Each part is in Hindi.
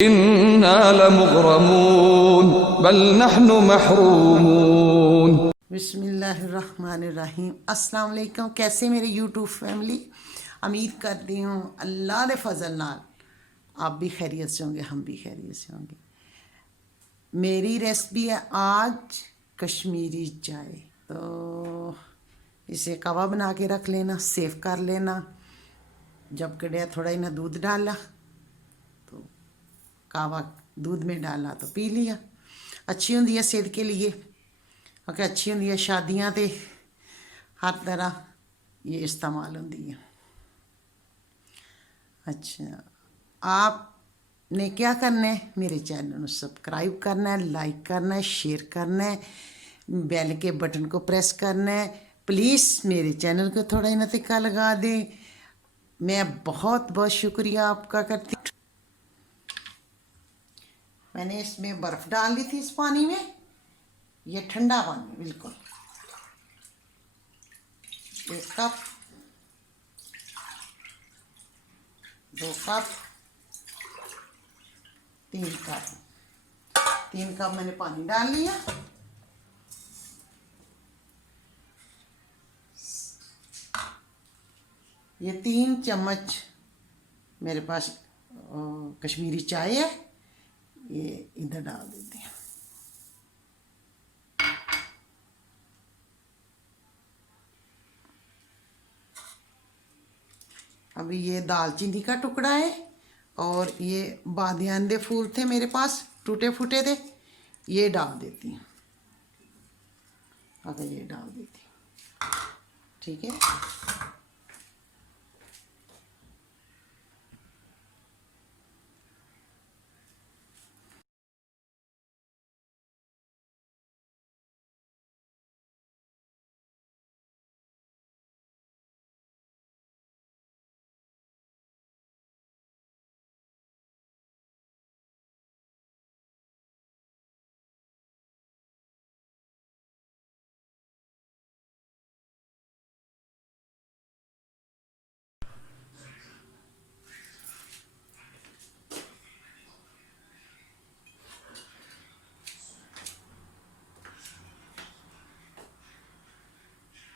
इन्ना लमुग़रमून बल नहनु महरूमून। बिस्मिल्लाहिर्रहमानिर्रहीम। अस्सलाम वालेकुम। कैसे मेरे यूट्यूब फैमिली, उम्मीद करती हूँ अल्लाह के फजल नाल आप भी खैरियत से होंगे, हम भी खैरियत से होंगे। मेरी रेसिपी है आज कश्मीरी चाय। तो इसे कवा बना के रख लेना, सेव कर लेना। जब कड़िया थोड़ा ही ना दूध डाला तो कावा दूध में डाला तो पी लिया। अच्छी होंगी है सेहत के लिए, क्योंकि अच्छी होंगी है। शादियाँ ते हर तरह ये इस्तेमाल होती है। अच्छा, आपने क्या करना है, मेरे चैनल को सब्सक्राइब करना है, लाइक करना है, शेयर करना है, बेल के बटन को प्रेस करना है। प्लीज़ मेरे चैनल को थोड़ा ही नतिका लगा दें। मैं बहुत बहुत शुक्रिया आपका करती। मैंने इसमें बर्फ़ डाल दी थी इस पानी में। ये ठंडा पानी बिल्कुल। 1 कप, 2 कप, 3 कप। 3 कप मैंने पानी डाल लिया। ये 3 चम्मच मेरे पास कश्मीरी चाय है, ये इधर डाल देते हैं। अभी ये दालचीनी का टुकड़ा है और ये बादियान दे फूल थे मेरे पास, टूटे फूटे थे, ये डाल देती हूँ। अगर ये डाल देती हूँ, ठीक है।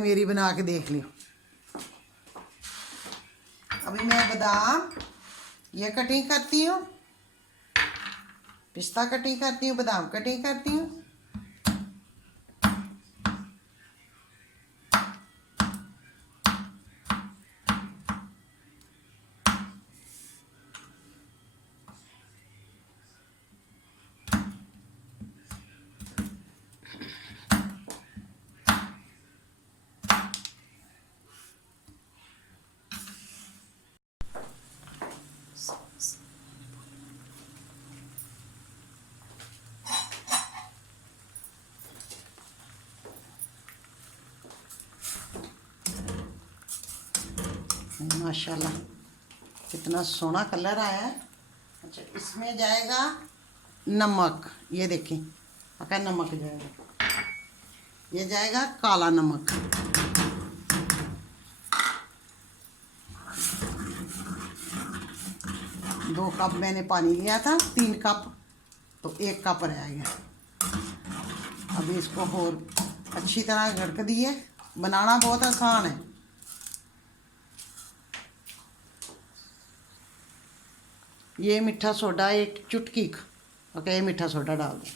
मेरी बना के देख लियो। अभी मैं बादाम ये कटिंग करती हूँ, पिस्ता कटिंग करती हूँ, बादाम कटिंग करती हूँ। माशाल्लाह कितना सोना कलर आया है। अच्छा, इसमें जाएगा नमक। ये देखें, पका नमक जाएगा। ये जाएगा काला नमक। 2 कप मैंने पानी लिया था, 3 कप तो 1 कप रह गया। अभी इसको और अच्छी तरह गड़क दिए। बनाना बहुत आसान है। ये मीठा सोडा 1 चुटकी, ओके, ये मीठा सोडा डाल दो।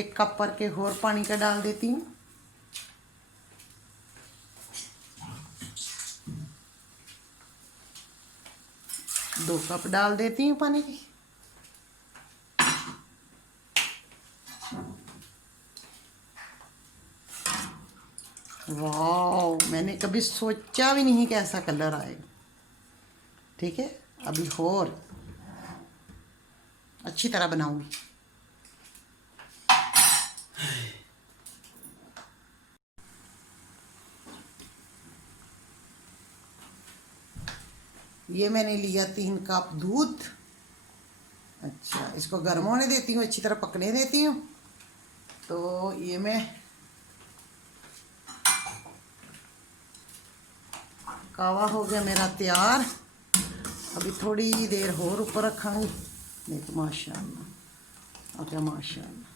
एक कप भर के और पानी का डाल देती हूँ। दो कप डाल देती हूँ पानी की। वाह, मैंने कभी सोचा भी नहीं कि ऐसा कलर आएगा। ठीक है, अभी और अच्छी तरह बनाऊंगी। ये मैंने लिया 3 कप दूध। अच्छा, इसको गर्म होने देती हूँ, अच्छी तरह पकने देती हूँ। तो ये मैं कावा हो गया मेरा तैयार। अभी थोड़ी देर और ऊपर रखांगी। देखो माशाअल्लाह, ओके माशाअल्लाह।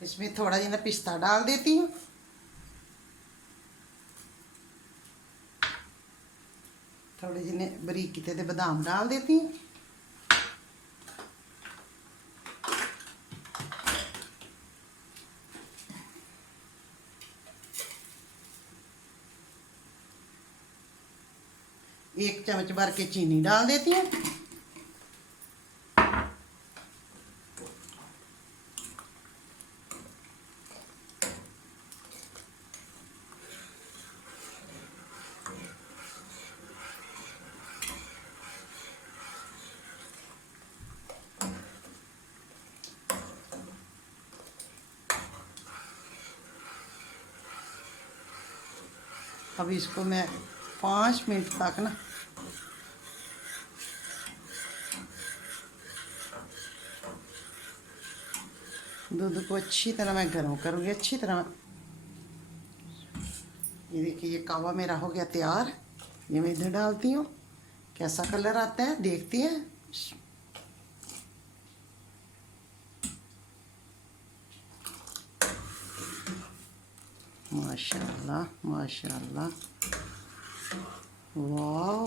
इसमें थोड़ा जितना पिस्ता डाल देती हूँ। थोड़े जिन्हें बारीक किए थे बादाम डाल देती हूँ। एक चम्मच भर के चीनी डाल देती हूँ। अब इसको मैं 5 मिनट तक ना दूध को अच्छी तरह मैं गर्म करूँगी, अच्छी तरह। ये देखिए ये कावा मेरा हो गया तैयार। ये मैं इधर डालती हूँ, कैसा कलर आता है देखती है। माशाअल्लाह माशाअल्लाह, वाह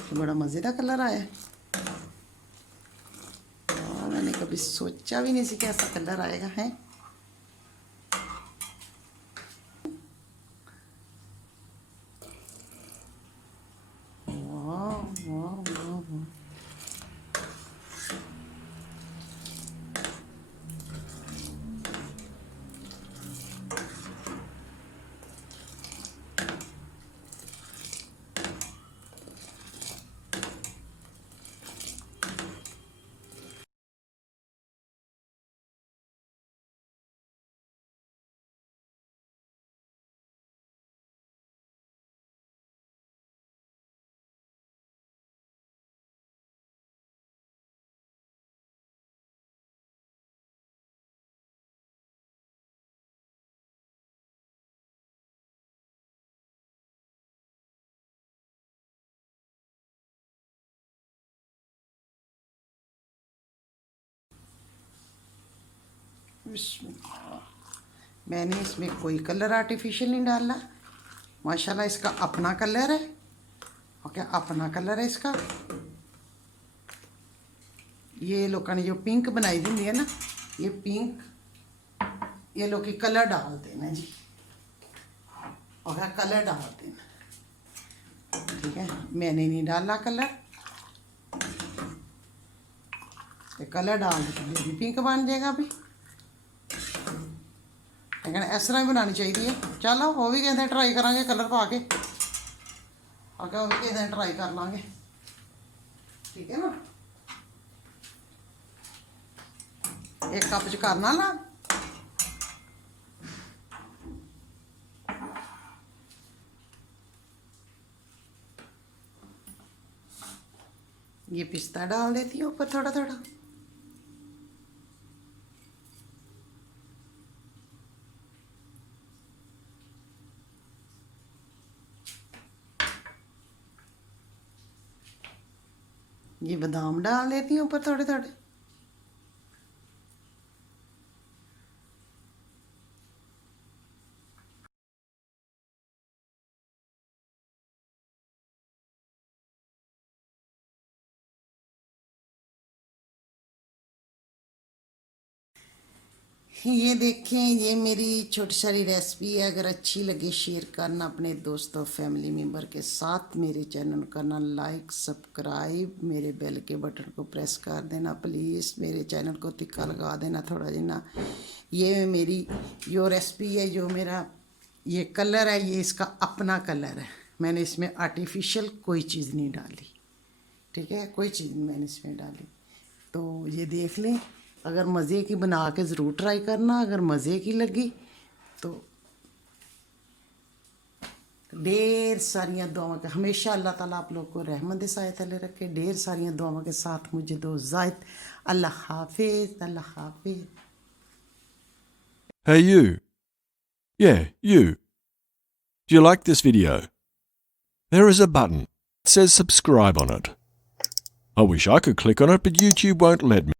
तो बड़ा मज़े का कलर आया। वाह, मैंने कभी सोचा भी नहीं सी कि ऐसा कलर आएगा है। वाह वाह वाह वाह, मैंने इसमें कोई कलर आर्टिफिशियल नहीं डाला। माशाल्लाह इसका अपना कलर है। ओके अपना कलर है इसका। ये लोगों ने जो पिंक बनाई दी है ना, ये पिंक ये लोग की कलर डालते हैं जी। और कलर डालते हैं, ठीक है। मैंने नहीं डाला कलर, तो कलर डाल देते भी पिंक बन जाएगा भी। लेकिन इस तरह ही बनानी चाहिए। चलो वो भी कहते ट्राई करांगे कलर पा के। अगर वो भी कहते ट्राई कर लांगे, ठीक है ना। एक कप च करना ला। ये पिस्ता डाल देती हूँ ऊपर थोड़ा थोड़ा। ये बादाम डाल देती हूँ ऊपर थोड़े थोड़े। ये देखें, ये मेरी छोटी सारी रेसिपी है। अगर अच्छी लगे शेयर करना अपने दोस्तों फैमिली मेम्बर के साथ। मेरे चैनल को करना लाइक सब्सक्राइब, मेरे बेल के बटन को प्रेस कर देना प्लीज़। मेरे चैनल को तिक्का लगा देना थोड़ा जिना। ये मेरी जो रेसिपी है, जो मेरा ये कलर है, ये इसका अपना कलर है। मैंने इसमें आर्टिफिशियल कोई चीज़ नहीं डाली, ठीक है। कोई चीज़ मैंने इसमें डाली। तो ये देख लें, अगर मज़े की बना के ज़रूर ट्राई करना, अगर मज़े की लगी तो ढेर सारियां दुआओं के हमेशा अल्लाह ताला आप लोग को रहमत साए तले रखे। ढेर सारियां दुआओं के साथ मुझे दो इजाज़त। अल्लाह हाफिज़, अल्लाह हाफिज़। Hey you. Yeah, you. Do you like this video? There is a button. It says subscribe on it. I wish I could click on it, but YouTube won't let me.